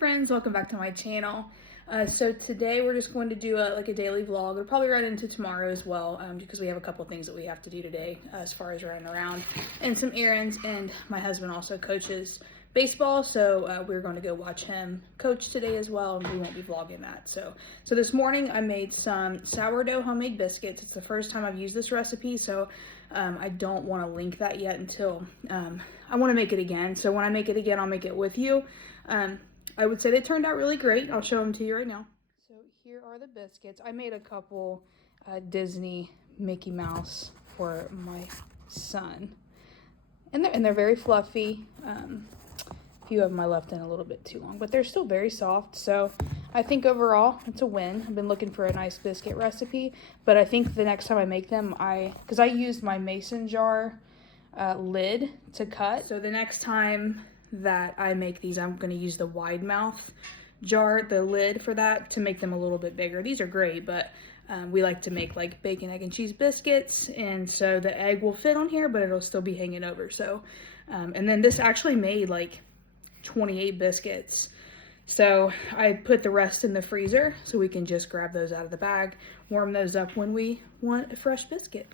friends, welcome back to my channel. So today we're just going to do a daily vlog. We'll probably run into tomorrow as well, because we have a couple things that we have to do today as far as running around and some errands. And my husband also coaches baseball, so we're going to go watch him coach today as well, and we won't be vlogging that. So this morning I made some sourdough homemade biscuits. It's the first time I've used this recipe, so I don't want to link that yet until I want to make it again. So when I make it again, I'll make it with you. I would say they turned out really great. I'll show them to you right now. So here are the biscuits. I made a couple Disney Mickey Mouse for my son, and they're very fluffy. A few of them I left in a little bit too long, but they're still very soft. So I think overall it's a win. I've been looking for a nice biscuit recipe, but I think the next time I make them, because I used my mason jar lid to cut. So the next time that I make these, I'm going to use the wide mouth jar, the lid for that, to make them a little bit bigger. These are great, but we like to make like bacon, egg, and cheese biscuits, and so the egg will fit on here, but it'll still be hanging over. So and then this actually made like 28 biscuits, so I put the rest in the freezer so we can just grab those out of the bag, warm those up when we want a fresh biscuit.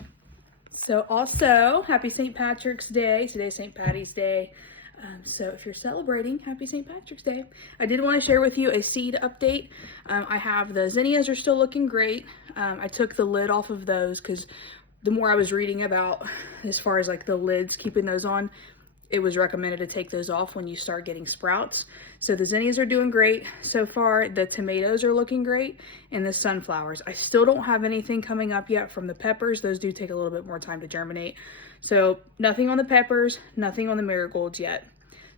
So also, happy St. Patrick's Day. Today's St. Patty's Day. So if you're celebrating, happy St. Patrick's Day. I did want to share with you a seed update. I have the zinnias are still looking great. I took the lid off of those because the more I was reading about as far as like the lids, keeping those on, it was recommended to take those off when you start getting sprouts. So the zinnias are doing great so far. The tomatoes are looking great, and the sunflowers. I still don't have anything coming up yet from the peppers. Those do take a little bit more time to germinate. So nothing on the peppers, nothing on the marigolds yet.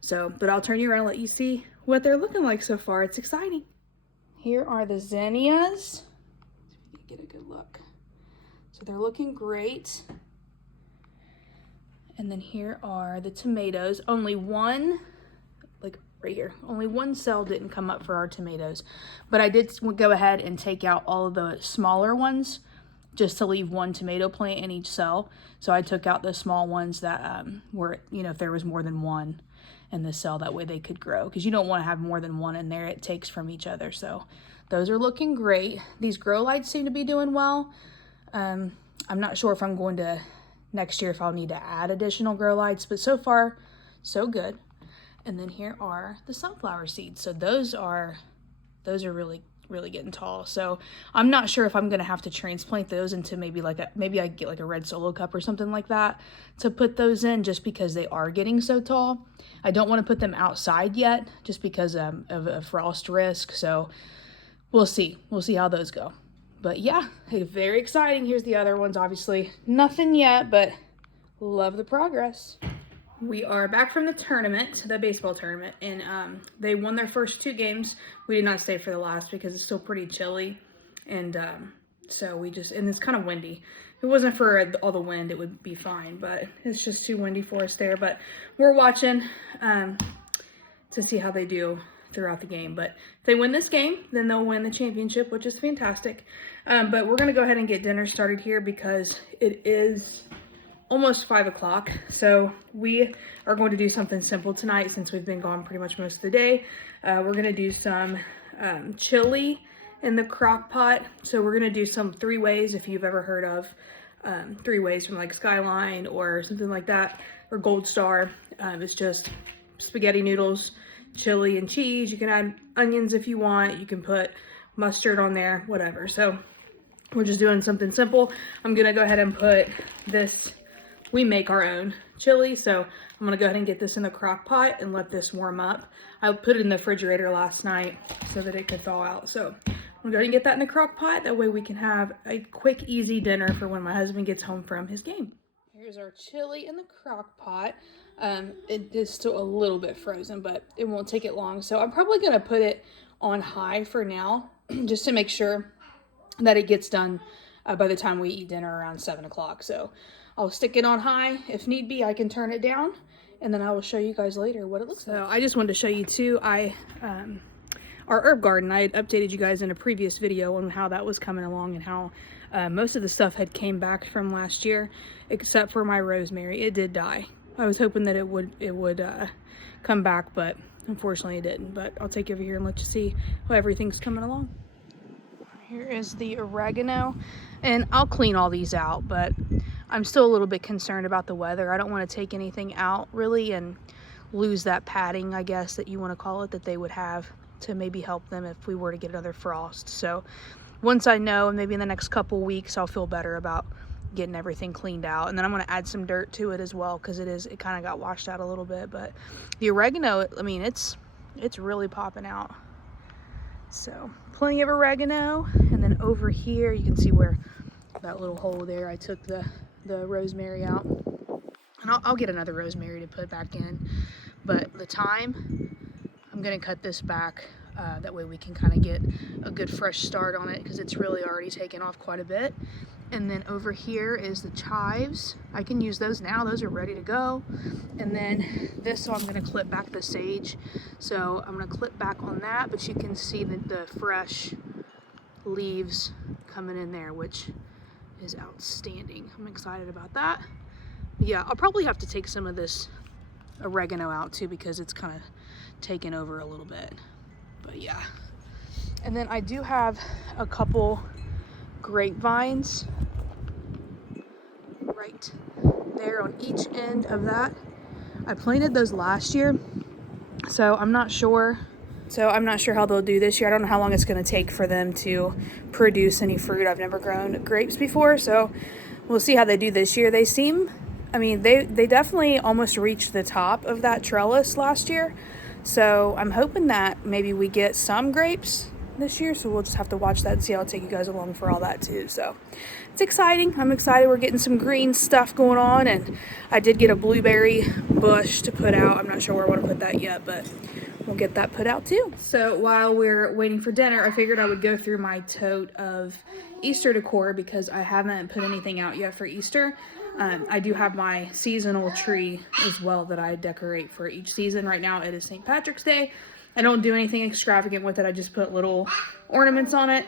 So, but I'll turn you around and let you see what they're looking like so far. It's exciting. Here are the zinnias. See if you can get a good look. So they're looking great. And then here are the tomatoes. Only one, like right here, only one cell didn't come up for our tomatoes. But I did go ahead and take out all of the smaller ones just to leave one tomato plant in each cell. So I took out the small ones that were, you know, if there was more than one in the cell, that way they could grow. Because you don't want to have more than one in there. It takes from each other. So those are looking great. These grow lights seem to be doing well. I'm not sure if I'm going to next year if I'll need to add additional grow lights, but so far so good. And then here are the sunflower seeds. So those are really getting tall. So I'm not sure if I'm gonna have to transplant those into maybe I get like a red solo cup or something like that to put those in, just because they are getting so tall. I don't want to put them outside yet just because of a frost risk. So we'll see how those go. But yeah, very exciting. Here's the other ones. Obviously nothing yet, but love the progress. We are back from the tournament, the baseball tournament, and they won their first 2 games. We did not stay for the last because it's still pretty chilly, and so and it's kind of windy. If it wasn't for all the wind, it would be fine, but it's just too windy for us there. But we're watching to see how they do throughout the game. But if they win this game, then they'll win the championship, which is fantastic. But we're gonna go ahead and get dinner started here because it is almost 5 o'clock. So we are going to do something simple tonight since we've been gone pretty much most of the day. We're gonna do some chili in the crock pot. So we're gonna do some 3 ways, if you've ever heard of 3 ways from like Skyline or something like that, or Gold Star. It's just spaghetti noodles, chili and cheese. You can add onions if you want. You can put mustard on there, whatever. So we're just doing something simple. I'm gonna go ahead and put this, we make our own chili, so I'm gonna go ahead and get this in the crock pot and let this warm up. I put it in the refrigerator last night so that it could thaw out. So I'm gonna go ahead and get that in the crock pot. That way we can have a quick, easy dinner for when my husband gets home from his game. Here's our chili in the crock pot. It is still a little bit frozen, but it won't take it long. So I'm probably gonna put it on high for now, just to make sure that it gets done by the time we eat dinner around 7 o'clock. So I'll stick it on high. If need be, I can turn it down, and then I will show you guys later what it looks like. So I just wanted to show you too, our herb garden, I had updated you guys in a previous video on how that was coming along and how most of the stuff had came back from last year, except for my rosemary. It did die. I was hoping that it would come back, but Unfortunately, it didn't, but I'll take you over here and let you see how everything's coming along. Here is the oregano, and I'll clean all these out, but I'm still a little bit concerned about the weather. I don't want to take anything out really and lose that padding, I guess, that you want to call it, that they would have to maybe help them if we were to get another frost. So once I know, maybe in the next couple weeks, I'll feel better about getting everything cleaned out. And then I'm going to add some dirt to it as well, because it kind of got washed out a little bit. But the oregano, I mean, it's really popping out. So plenty of oregano. And then over here you can see where that little hole there, I took the rosemary out, and I'll get another rosemary to put back in. But the thyme, I'm gonna cut this back, that way we can kind of get a good fresh start on it, because it's really already taken off quite a bit. And then over here is the chives. I can use those now, those are ready to go. And then this one, I'm gonna clip back the sage. So I'm gonna clip back on that, but you can see the fresh leaves coming in there, which is outstanding. I'm excited about that. But yeah, I'll probably have to take some of this oregano out too, because it's kind of taken over a little bit. But yeah. And then I do have a couple grapevines right there on each end of that. I planted those last year, so I'm not sure how they'll do this year. I don't know how long it's going to take for them to produce any fruit. I've never grown grapes before, so we'll see how they do this year. They seem, I mean, they definitely almost reached the top of that trellis last year, so I'm hoping that maybe we get some grapes this year. So we'll just have to watch that and see. I'll take you guys along for all that too. So it's exciting. I'm excited. We're getting some green stuff going on, and I did get a blueberry bush to put out. I'm not sure where I want to put that yet, but we'll get that put out too. So while we're waiting for dinner, I figured I would go through my tote of Easter decor, because I haven't put anything out yet for Easter. I do have my seasonal tree as well that I decorate for each season. Right now it is St. Patrick's Day. I don't do anything extravagant with it. I just put little ornaments on it.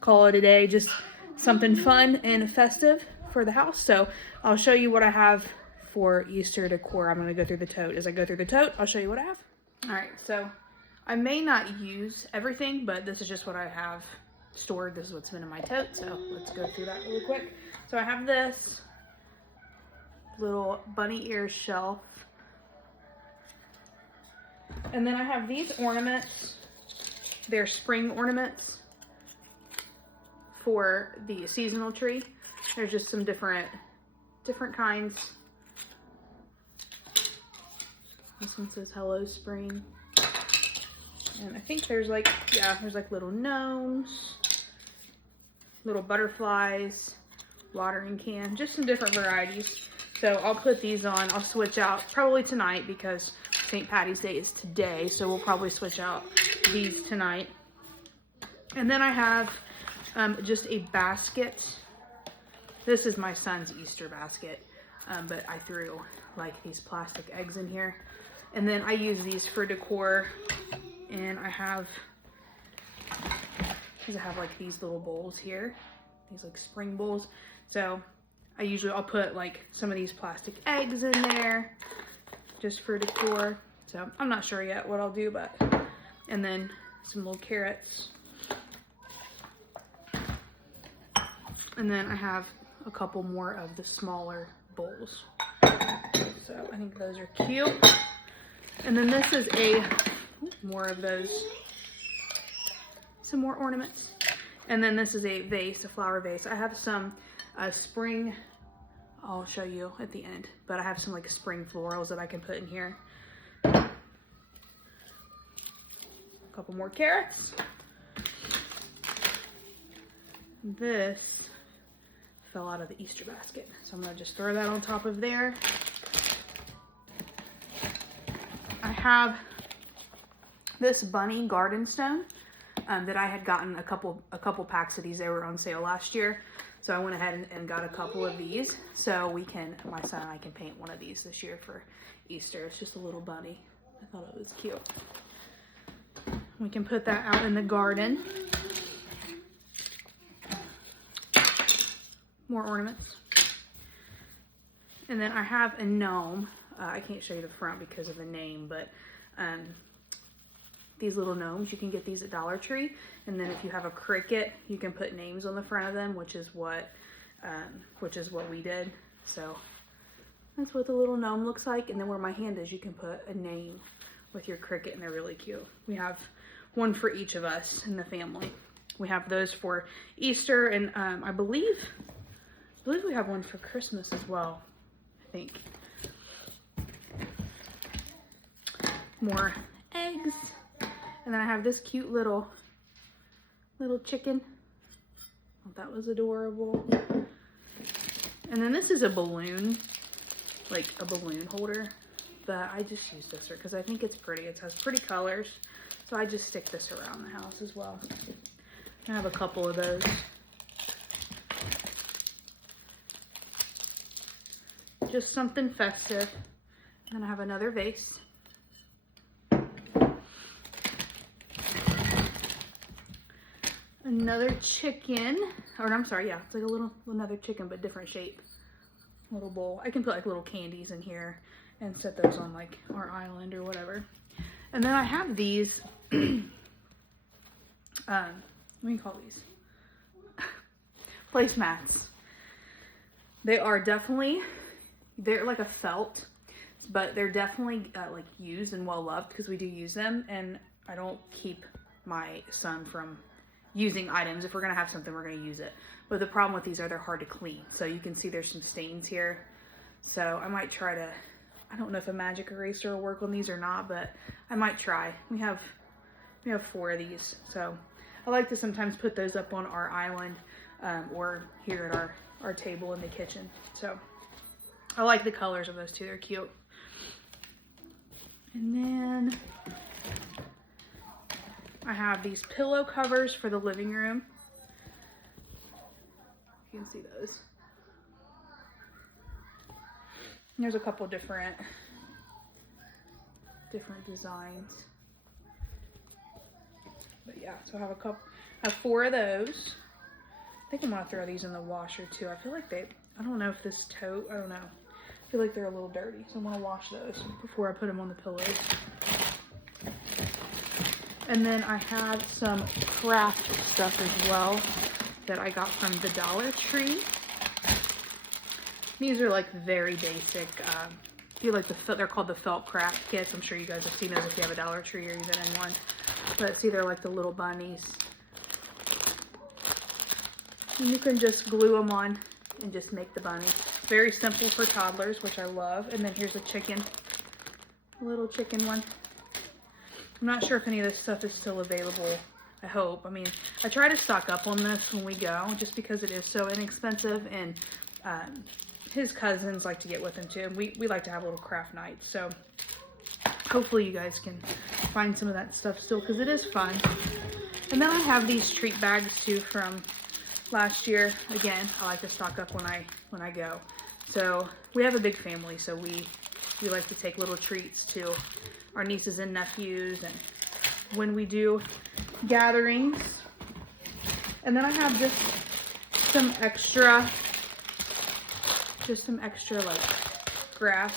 Call it a day. Just something fun and festive for the house. So I'll show you what I have for Easter decor. I'm going to go through the tote. As I go through the tote, I'll show you what I have. All right, so I may not use everything, but this is just what I have stored. This is what's been in my tote. So let's go through that really quick. So I have this little bunny ear shelf. And then I have these ornaments. They're spring ornaments for the seasonal tree. There's just some different kinds. This one says Hello Spring. And I think there's like little gnomes, little butterflies, watering can, just some different varieties. So I'll put these on. I'll switch out probably tonight, because St. Patty's Day is today, so we'll probably switch out these tonight. And then I have just a basket. This is my son's Easter basket, but I threw like these plastic eggs in here. And then I use these for decor, and I have like these little bowls here, these like spring bowls. So I'll put like some of these plastic eggs in there just for decor. So I'm not sure yet what I'll do, but, and then some little carrots. And then I have a couple more of the smaller bowls. So I think those are cute. And then this is more of those, some more ornaments. And then this is a vase, a flower vase. I have some spring, I'll show you at the end, but I have some like spring florals that I can put in here. A couple more carrots. This fell out of the Easter basket, so I'm gonna just throw that on top of there. I have this bunny garden stone that I had gotten a couple packs of these. They were on sale last year, so I went ahead and got a couple of these, so my son and I can paint one of these this year for Easter. It's just a little bunny. I thought it was cute. We can put that out in the garden. More ornaments. And then I have a gnome. I can't show you the front because of the name, but these little gnomes, you can get these at Dollar Tree. And then if you have a Cricut, you can put names on the front of them, which is what we did. So that's what the little gnome looks like. And then where my hand is, you can put a name with your Cricut, and they're really cute. We have one for each of us in the family. We have those for Easter, and I believe we have one for Christmas as well, I think. More eggs. And then I have this cute little chicken. Oh, that was adorable. And then this is a balloon, like a balloon holder. But I just use this because I think it's pretty. It has pretty colors. So I just stick this around the house as well. I have a couple of those. Just something festive. And I have another vase. Another chicken, or I'm sorry, yeah, it's like another chicken, but different shape. Little bowl. I can put like little candies in here and set those on like our island or whatever. And then I have these, what do you call these? Placemats. They're like a felt, but they're definitely like used and well loved because we do use them, and I don't keep my son from using items. If we're gonna have something, we're gonna use it. But the problem with these are they're hard to clean. So you can see there's some stains here. So I might try to, I don't know if a magic eraser will work on these or not, but I might try. We have 4 of these. So I like to sometimes put those up on our island or here at our table in the kitchen. So I like the colors of those two, they're cute. And then I have these pillow covers for the living room. You can see those. And there's a couple different designs. But yeah, so I have 4 of those. I think I'm gonna throw these in the washer too. I feel like I don't know if this tote, I don't know. I feel like they're a little dirty, so I'm gonna wash those before I put them on the pillows. And then I have some craft stuff as well that I got from the Dollar Tree. These are like very basic. They're called the felt craft kits. I'm sure you guys have seen those if you have a Dollar Tree or even in one. But see, they're like the little bunnies. And you can just glue them on and just make the bunny. Very simple for toddlers, which I love. And then here's a chicken, a little chicken one. I'm not sure if any of this stuff is still available. I hope. I mean, I try to stock up on this when we go just because it is so inexpensive, and his cousins like to get with him too. And we like to have little craft nights. So hopefully you guys can find some of that stuff still because it is fun. And then I have these treat bags too from last year. Again, I like to stock up when I go. So we have a big family, so we like to take little treats to our nieces and nephews, and when we do gatherings. And then I have just some extra like grass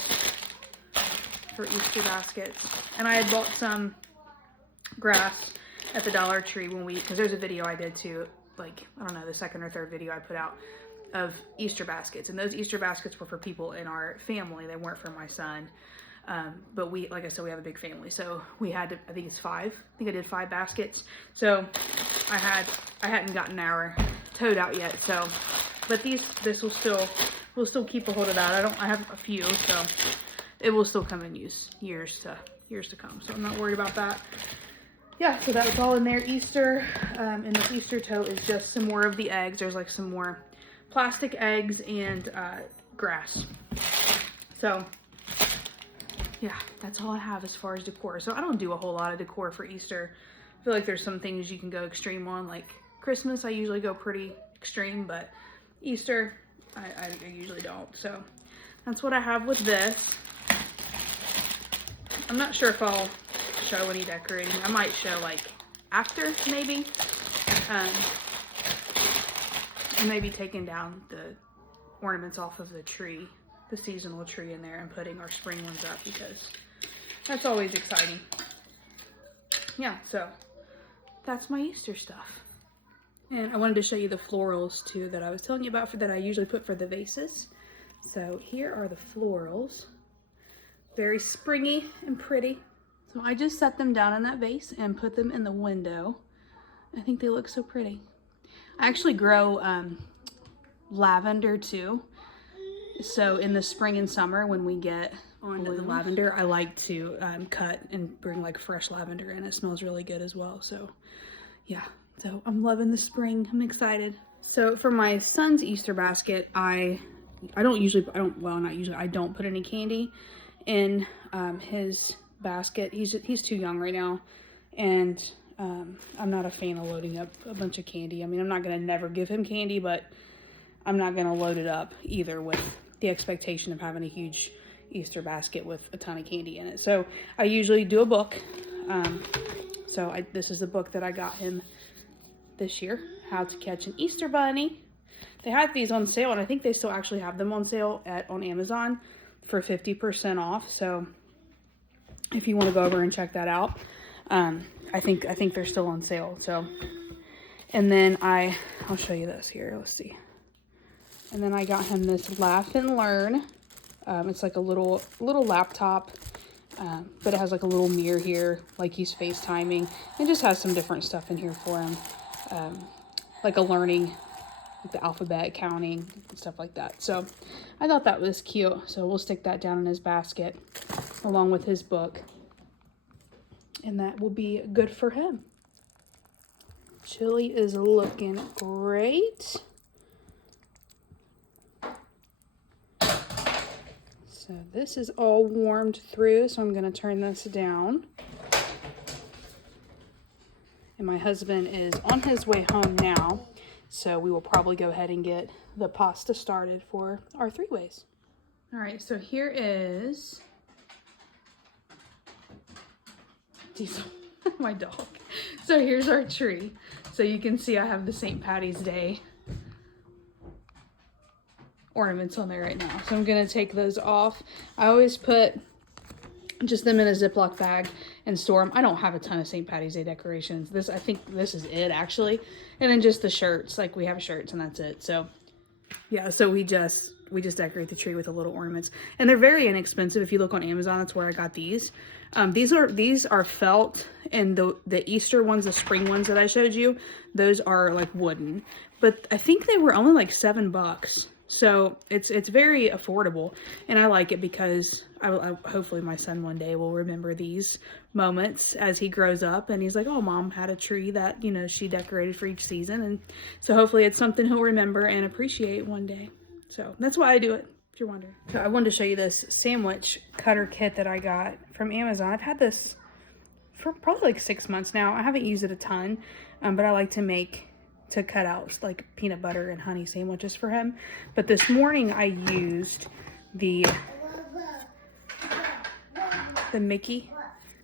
for Easter baskets. And I had bought some grass at the Dollar Tree because there's a video I did too, like, I don't know, the 2nd or 3rd video I put out of Easter baskets. And those Easter baskets were for people in our family. They weren't for my son. But like I said, we have a big family. So we had, I think it's 5. I think I did 5 baskets. So I hadn't gotten our tote out yet. So, but we'll still keep a hold of that. I have a few, so it will still come in use years to come. So I'm not worried about that. Yeah, so that was all in there. Easter, and the Easter tote is just some more of the eggs. There's like some more plastic eggs and grass. So yeah, that's all I have as far as decor. So I don't do a whole lot of decor for Easter. I feel like there's some things you can go extreme on, like Christmas I usually go pretty extreme, but Easter I usually don't. So that's what I have with this. I'm not sure if I'll show any decorating. I might show like after maybe, and maybe taking down the ornaments off of the tree the seasonal tree in there and putting our spring ones up, because that's always exciting. Yeah, so that's my Easter stuff. And I wanted to show you the florals too that I was telling you about that I usually put for the vases. So here are the florals. Very springy and pretty. So I just set them down in that vase and put them in the window. I think they look so pretty. I actually grow lavender too. So in the spring and summer when we get on the lavender, I like to cut and bring like fresh lavender in. It smells really good as well. So yeah, so I'm loving the spring. I'm excited. So for my son's Easter basket, I don't put any candy in his basket. He's too young right now, and I'm not a fan of loading up a bunch of candy. I mean, I'm not gonna never give him candy, but I'm not gonna load it up either with the expectation of having a huge Easter basket with a ton of candy in it. So I usually do a book. This is the book that I got him this year, How to Catch an Easter Bunny. They had these on sale, and I think they still actually have them on sale on Amazon for 50% off. So if you want to go over and check that out, I think they're still on sale. So, and then I'll show you this here. Let's see. And then I got him this Laugh and Learn. It's like a little laptop, but it has like a little mirror here, like he's FaceTiming. It just has some different stuff in here for him, like a learning, like the alphabet, counting, and stuff like that. So I thought that was cute. So we'll stick that down in his basket along with his book, and that will be good for him. Chili is looking great. So this is all warmed through, so I'm going to turn this down. And my husband is on his way home now, so we will probably go ahead and get the pasta started for our 3-ways. All right, so here is Diesel, my dog. So here's our tree. So you can see I have the St. Patty's Day ornaments on there right now. So I'm gonna take those off. I always put just them in a Ziploc bag and store them. I don't have a ton of St. Patty's Day decorations. I think this is it actually. And then just the shirts, like we have shirts and that's it. So yeah, so we just decorate the tree with the little ornaments, and they're very inexpensive. If you look on Amazon, that's where I got these. These are felt, and the Easter ones, the spring ones that I showed you, those are like wooden. But I think they were only like $7. So it's very affordable, and I like it because I hopefully my son one day will remember these moments as he grows up, and he's like, oh, mom had a tree that, you know, she decorated for each season. And so hopefully it's something he'll remember and appreciate one day. So that's why I do it, if you're wondering. So I wanted to show you this sandwich cutter kit that I got from Amazon. I've had this for probably like 6 months now. I haven't used it a ton, but I like to cut out like peanut butter and honey sandwiches for him. But this morning I used the Mickey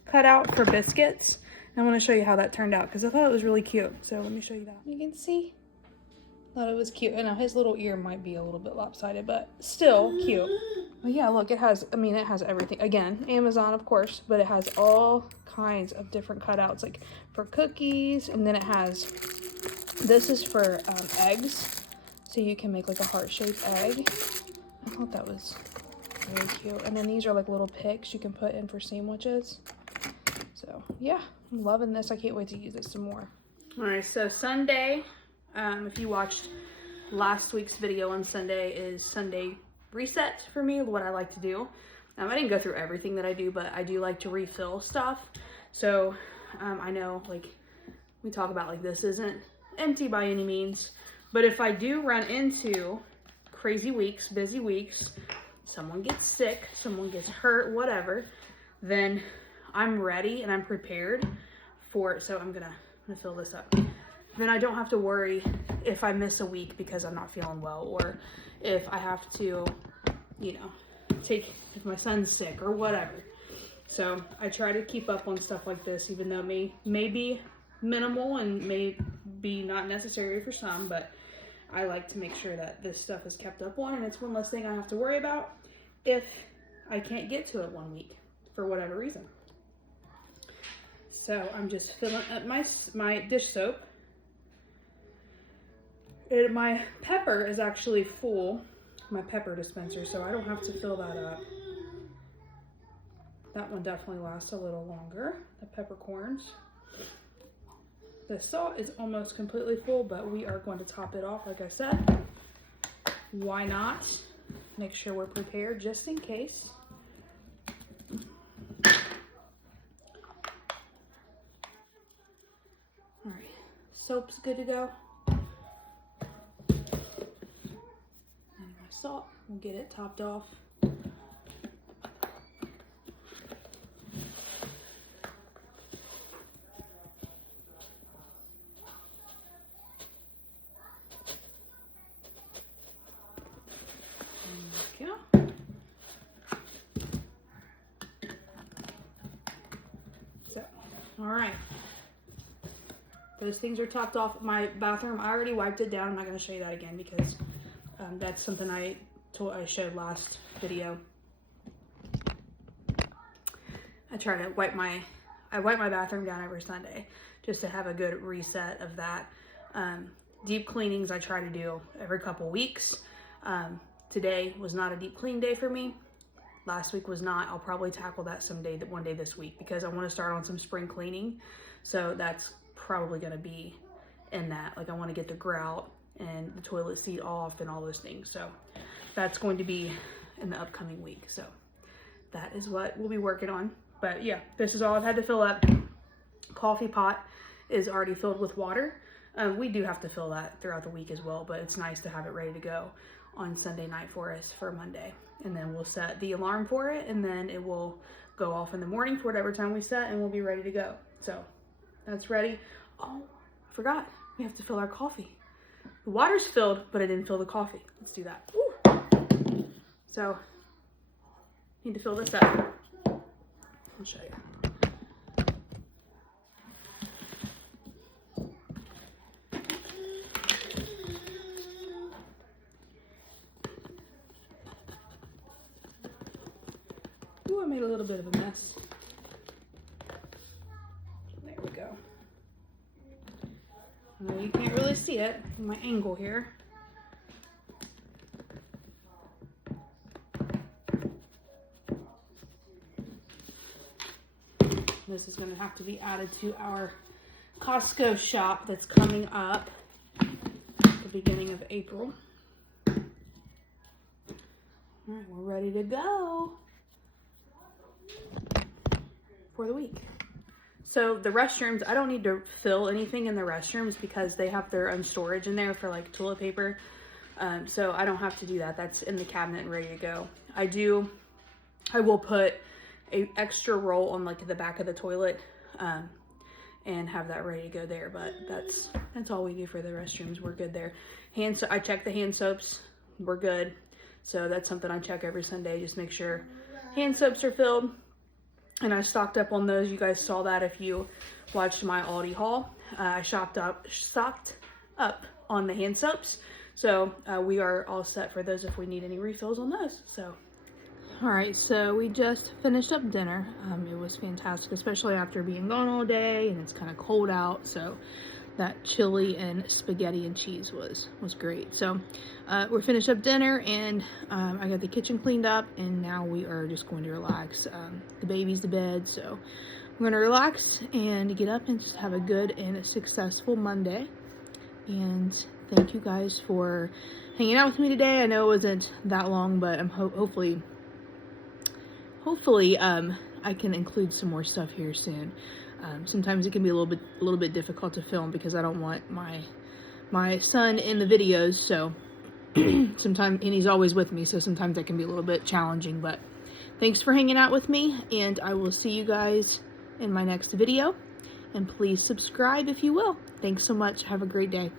cutout for biscuits. And I want to show you how that turned out because I thought it was really cute. So let me show you that. You can see. Thought it was cute. I know his little ear might be a little bit lopsided, but still cute. But yeah, look, it has everything. Again, Amazon, of course, but it has all kinds of different cutouts, like for cookies, and then it has, this is for eggs, so you can make like a heart-shaped egg. I thought that was very cute. And then these are like little picks you can put in for sandwiches. So yeah, I'm loving this. I can't wait to use it some more. All right, so Sunday, if you watched last week's video on Sunday, is Sunday reset for me, what I like to do. I didn't go through everything that I do, but I do like to refill stuff. So I know, like, we talk about, like, this isn't empty by any means, but if I do run into crazy weeks, busy weeks, someone gets sick, someone gets hurt, whatever, then I'm ready and I'm prepared for it. So I'm gonna fill this up. Then I don't have to worry if I miss a week because I'm not feeling well, or if I have to, you know, if my son's sick or whatever. So I try to keep up on stuff like this, even though it may be minimal and may be not necessary for some, but I like to make sure that this stuff is kept up on, and it's one less thing I have to worry about. if I can't get to it one week for whatever reason. So I'm just filling up my dish soap. My pepper is actually full, my pepper dispenser, so I don't have to fill that up. That one definitely lasts a little longer, the peppercorns. The salt is almost completely full, but we are going to top it off, like I said. Why not? Make sure we're prepared just in case. All right, soap's good to go. And my salt, we'll get it topped off. All right, those things are topped off. My bathroom, I already wiped it down. I'm not going to show you that again because that's something I showed last video. I wipe my bathroom down every Sunday just to have a good reset of that. Deep cleanings I try to do every couple weeks. Today was not a deep clean day for me. Last week was not. I'll probably tackle that one day this week because I want to start on some spring cleaning. So that's probably going to be in that. Like I want to get the grout and the toilet seat off and all those things. So that's going to be in the upcoming week. So that is what we'll be working on. But yeah, this is all I've had to fill up. Coffee pot is already filled with water. We do have to fill that throughout the week as well, but it's nice to have it ready to go on Sunday night for us for Monday. And then we'll set the alarm for it, and then it will go off in the morning for whatever time we set, and we'll be ready to go. So that's ready. Oh, I forgot. We have to fill our coffee. The water's filled, but I didn't fill the coffee. Let's do that. Woo. So need to fill this up. I'll show you. Ooh, I made a little bit of a mess. There we go. Well, you can't really see it in my angle here. This is going to have to be added to our Costco shop that's coming up at the beginning of April. All right, we're ready to go for the week. So the restrooms, I don't need to fill anything in the restrooms because they have their own storage in there for like toilet paper. So I don't have to do that. That's in the cabinet and ready to go. I will put a extra roll on like the back of the toilet and have that ready to go there. But that's all we do for the restrooms. We're good there. I check the hand soaps. We're good. So that's something I check every Sunday. Just make sure hand soaps are filled. And I stocked up on those. You guys saw that if you watched my Aldi haul. I stocked up on the hand soaps. So we are all set for those if we need any refills on those. So, all right, so we just finished up dinner. It was fantastic, especially after being gone all day and it's kind of cold out. So that chili and spaghetti and cheese was great. So we're finished up dinner and I got the kitchen cleaned up and now we are just going to relax. The baby's to bed, so we're going to relax and get up and just have a good and successful Monday. And thank you guys for hanging out with me today. I know it wasn't that long, but I'm hopefully I can include some more stuff here soon. Sometimes it can be a little bit difficult to film because I don't want my son in the videos, so sometimes, and he's always with me, so sometimes that can be a little bit challenging. But thanks for hanging out with me, and I will see you guys in my next video. And please subscribe if you will. Thanks so much. Have a great day.